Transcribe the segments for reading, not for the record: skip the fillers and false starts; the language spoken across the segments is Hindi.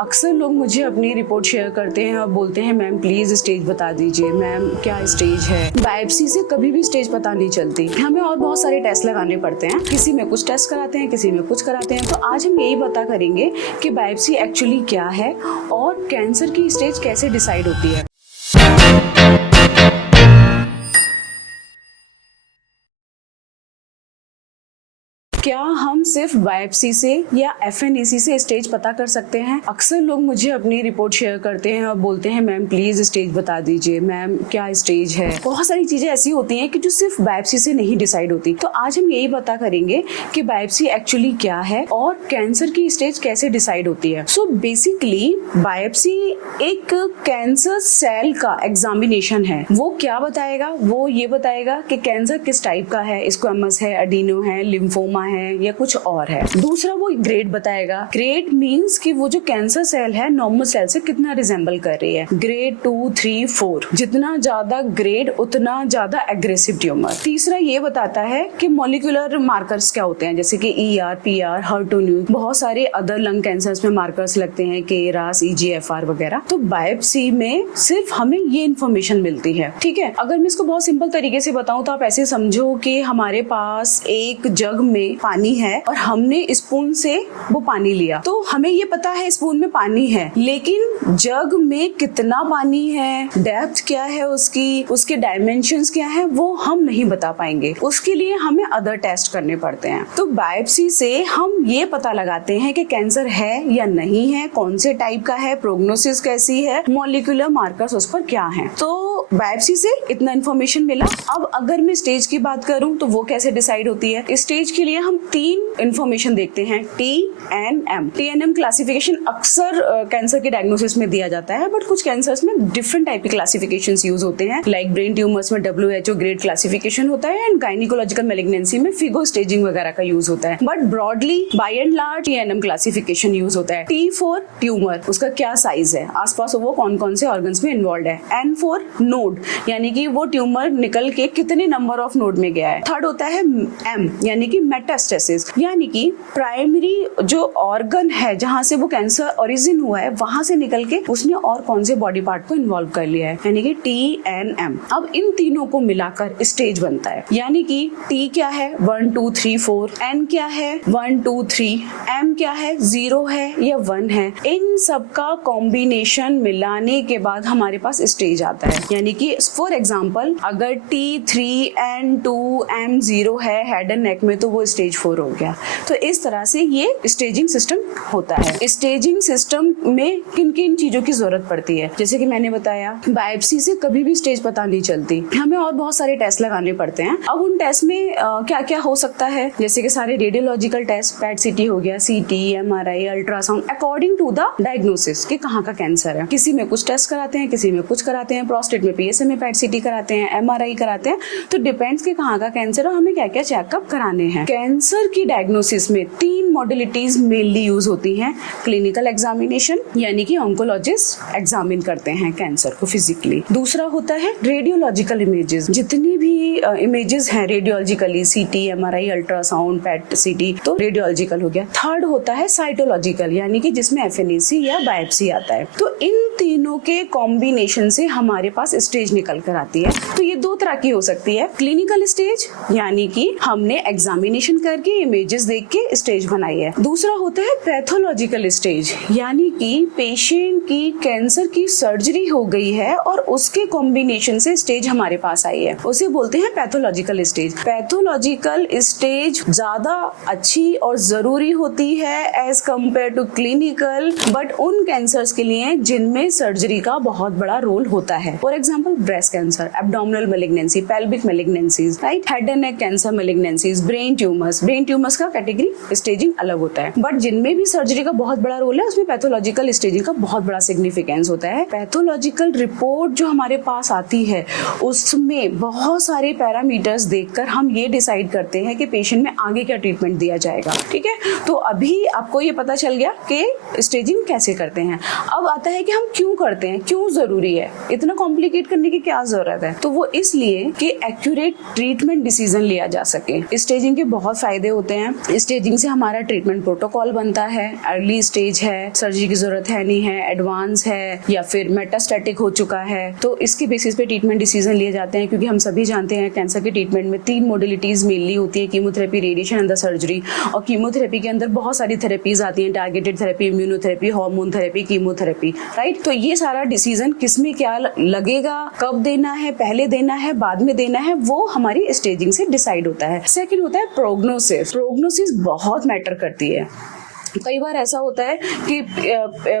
अक्सर लोग मुझे अपनी रिपोर्ट शेयर करते हैं और बोलते हैं मैम प्लीज स्टेज बता दीजिए, मैम क्या स्टेज है। बायोप्सी से कभी भी स्टेज पता नहीं चलती, हमें और बहुत सारे टेस्ट लगाने पड़ते हैं। किसी में कुछ टेस्ट कराते हैं, किसी में कुछ कराते हैं। तो आज हम यही पता करेंगे कि बायोप्सी एक्चुअली क्या है और कैंसर की स्टेज कैसे डिसाइड होती है। क्या हम सिर्फ बायोप्सी से या एफएनएसी से स्टेज पता कर सकते हैं? अक्सर लोग मुझे अपनी रिपोर्ट शेयर करते हैं और बोलते हैं मैम प्लीज स्टेज बता दीजिए, मैम क्या स्टेज है। बहुत सारी चीजें ऐसी होती हैं कि जो सिर्फ बायोप्सी से नहीं डिसाइड होती। तो आज हम यही पता करेंगे कि बायोप्सी एक्चुअली क्या है और कैंसर की स्टेज कैसे डिसाइड होती है। सो बेसिकली बायोप्सी एक कैंसर सेल का एग्जामिनेशन है। वो क्या बताएगा? वो ये बताएगा कि कैंसर किस टाइप का है, स्क्वेमस है, एडिनो है, लिम्फोमा है या कुछ और है। दूसरा वो ग्रेड बताएगा। ग्रेड मींस कि वो जो कैंसर सेल है नॉर्मल सेल से कितना रिजेंबल कर रही है। ग्रेड 2, 3, 4, जितना ज्यादा ग्रेड उतना ज्यादा एग्रेसिव ट्यूमर। तीसरा ये बताता है कि मॉलिक्यूलर मार्कर्स क्या होते हैं, जैसे कि ER, PR, HER2/neu, बहुत सारे अदर लंग कैंसर्स में मार्कर्स लगते हैं, KRAS, EGFR वगैरह। तो बायोप्सी में सिर्फ हमें ये इन्फॉर्मेशन मिलती है। ठीक है, अगर मैं इसको बहुत सिंपल तरीके से बताऊं तो आप ऐसे समझो कि हमारे पास एक जग में पानी है और हमने स्पून से वो पानी लिया। तो हमें ये पता है स्पून में पानी है, लेकिन जग में कितना पानी है, डेप्थ क्या है उसकी, उसके डायमेंशंस क्या है, वो हम नहीं बता पाएंगे। उसके लिए हमें अदर टेस्ट करने पड़ते हैं। तो बायोप्सी से हम ये पता लगाते हैं कि कैंसर है या नहीं है, कौन से टाइप का है, प्रोग्नोसिस कैसी है, मॉलिक्यूलर मार्कर्स उस पर क्या है। तो बायोप्सी से इतना इन्फॉर्मेशन मिला। अब अगर मैं स्टेज की बात करूं तो वो कैसे डिसाइड होती है। स्टेज के लिए हम 3 इन्फॉर्मेशन देखते हैं, TNM। TNM क्लासिफिकेशन अक्सर कैंसर के डायग्नोसिस में दिया जाता है, बट कुछ कैंसर्स में डिफरेंट टाइप के क्लासिफिकेशंस यूज होते हैं। लाइक ब्रेन ट्यूमर्स में WHO ग्रेड क्लासिफिकेशन होता है एंड गायनिकोलॉजिकल मैलिग्नेंसी में फिगो स्टेजिंग वगैरह का यूज होता है। But broadly by and large TNM classification use होता है। T4 ट्यूमर, उसका क्या साइज है, आसपास वो कौन कौन से ऑर्गन्स में इन्वॉल्व है। N4 नोड, यानी कि वो ट्यूमर निकल के कितने नंबर ऑफ नोड में गया है। थर्ड होता है M, यानी कि मेटास्टेसिस, यानी कि प्राइमरी जो ऑर्गन है जहां से वो कैंसर ओरिजिन हुआ है वहां से निकल के उसने और कौन से बॉडी पार्ट को इन्वॉल्व कर लिया है, यानी कि TNM। अब इन तीनों को मिलाकर स्टेज बनता है, यानी कि T क्या है 1, 2, 3, 4, N क्या है 1, 2, 3, M क्या है 0 है या 1 है। इन सब का कॉम्बिनेशन मिलाने के बाद हमारे पास स्टेज आता है। यानी कि फॉर एग्जाम्पल अगर T3N2M 0 है हेड एंड नेक में तो वो स्टेज 4 हो गया। तो इस तरह से ये स्टेजिंग सिस्टम होता है। स्टेजिंग सिस्टम में किन किन चीजों की जरूरत पड़ती है, जैसे कि मैंने बताया बायोप्सी से कभी भी स्टेज पता नहीं चलती, हमें और बहुत सारे टेस्ट लगाने पड़ते हैं। अब उन टेस्ट में क्या क्या हो सकता है, जैसे कि सारे रेडियोलॉजिकल टेस्ट, PET CT हो गया, CT, MRI, ultrasound, according to the diagnosis कि कहाँ का कैंसर है। किसी में कुछ टेस्ट कराते हैं, किसी में कुछ कराते हैं, प्रोस्टेट में PSA में PET CT कराते हैं, MRI कराते हैं। तो डिपेंड्स कि कहाँ का कैंसर है और हमें क्या क्या चेकअप कराने हैं। कैंसर की डायग्नोसिस में 3 मॉडलिटीज मेनली यूज होती हैं। क्लिनिकल एग्जामिनेशन, यानी कि ऑन्कोलॉजिस्ट एग्जामिन करते हैं कैंसर को फिजिकली। दूसरा होता है रेडियोलॉजिकल इमेजेस, जितनी भी इमेजेस हैं radiologically, CT, MRI, ultrasound, PET CT, तो रेडियोलॉजिकल हो गया। थर्ड होता है साइटोलॉजिकल, यानी कि जिसमें FNAC या बायोप्सी आता है। तो इन तीनों के कॉम्बिनेशन से हमारे पास स्टेज निकल कर आती है। तो ये 2 तरह की हो सकती है। क्लिनिकल स्टेज, यानी कि हमने एग्जामिनेशन करके इमेजेस देख के स्टेज बनाई है। दूसरा होता है पैथोलॉजिकल स्टेज, यानी कि पेशेंट की कैंसर की सर्जरी हो गई है और उसके कॉम्बिनेशन से स्टेज हमारे पास आई है, उसे बोलते हैं पैथोलॉजिकल स्टेज। पैथोलॉजिकल स्टेज ज्यादा अच्छी और जरूरी होती है as compared to clinical, but उन कैंसर्स के लिए जिनमें सर्जरी का बहुत बड़ा रोल होता है। For example breast cancer, abdominal malignancy, pelvic malignancies, right, head and neck cancer malignancies, brain tumours का कैटेगरी स्टेजिंग अलग होता है। बट जिनमें भी सर्जरी का बहुत बड़ा रोल है उसमें पैथोलॉजिकल स्टेजिंग का बहुत बड़ा सिग्निफिकेंस होता है। पैथोलॉजिकल रिपोर्ट जो हमारे पास आती है उसमें बहुत सारे पैरामीटर्स देखकर हम ये डिसाइड करते हैं कि पेशेंट में आगे क्या ट्रीटमेंट दिया जाएगा। ठीक है, तो अभी आपको ये पता चल गया कि स्टेजिंग कैसे करते हैं। अब आता है कि हम क्यों करते हैं, क्यों जरूरी है, इतना कॉम्प्लिकेट करने की क्या जरूरत है। तो वो इसलिए कि एक्यूरेट ट्रीटमेंट डिसीजन लिया जा सके। स्टेजिंग के बहुत फायदे होते हैं। स्टेजिंग से हमारा ट्रीटमेंट प्रोटोकॉल बनता है, अर्ली स्टेज है, सर्जरी की जरूरत है नहीं है, एडवांस है या फिर मेटास्टैटिक हो चुका है, तो इसके बेसिस पे ट्रीटमेंट डिसीजन लिए जाते हैं। क्योंकि हम सभी जानते हैं कैंसर के ट्रीटमेंट में 3 मोडिलिटीज मेनली होती है, chemotherapy, radiation and the surgery. और कीमोथेरेपी के अंदर बहुत सारी थेरेपीज आती हैं, targeted therapy, immunotherapy, hormone therapy, chemotherapy, right. तो ये सारा डिसीजन किस में क्या लगेगा, कब देना है, पहले देना है, बाद में देना है, वो हमारी स्टेजिंग से डिसाइड होता है। सेकंड होता है प्रोग्नोसिस। प्रोग्नोसिस बहुत मैटर करती है। कई बार ऐसा होता है कि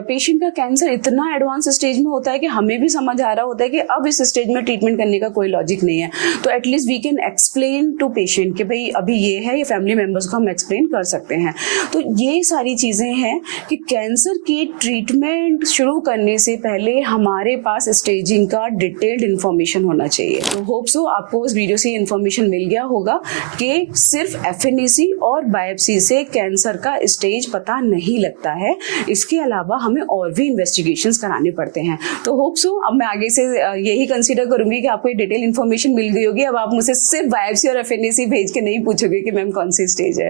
पेशेंट का कैंसर इतना एडवांस स्टेज में होता है कि हमें भी समझ आ रहा होता है कि अब इस स्टेज में ट्रीटमेंट करने का कोई लॉजिक नहीं है। तो at least we can explain to patient कि भाई अभी ये है, ये फैमिली मेंबर्स को हम एक्सप्लेन कर सकते हैं। तो ये सारी चीजें हैं कि कैंसर की ट्रीटमेंट शुरू करने से पहले हमारे पास स्टेजिंग का डिटेल्ड इन्फॉर्मेशन होना चाहिए। तो होप सो आपको इस वीडियो से इन्फॉर्मेशन मिल गया होगा कि सिर्फ FNAC और बायोप्सी से कैंसर का स्टेज पता नहीं लगता है, इसके अलावा हमें और भी इन्वेस्टिगेशंस कराने पड़ते हैं। तो होप सो अब मैं आगे से यही कंसीडर करूंगी कि आपको डिटेल इन्फॉर्मेशन मिल गई होगी। अब आप मुझसे सिर्फ बायोप्सी और FNAC भेज के नहीं पूछोगे कि मैम कौन सी स्टेज है।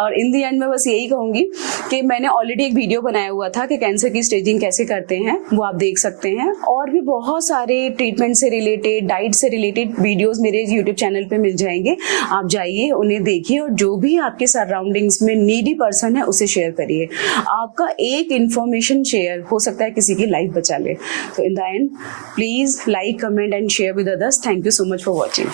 और इन दी एंड में बस यही कहूंगी कि मैंने ऑलरेडी एक वीडियो बनाया हुआ था कि कैंसर की स्टेजिंग कैसे करते हैं, वो आप देख सकते हैं। और भी बहुत सारे ट्रीटमेंट से रिलेटेड, डाइट से रिलेटेड वीडियोज मेरे यूट्यूब चैनल पे मिल जाएंगे। आप जाइए, उन्हें देखिए और जो भी आपके सराउंडिंग्स में नीडी पर्सन है उसे शेयर करिए। आपका एक इंफॉर्मेशन शेयर हो सकता है किसी की लाइफ बचा ले। तो in the end please like, comment and share with others. Thank you so much for watching.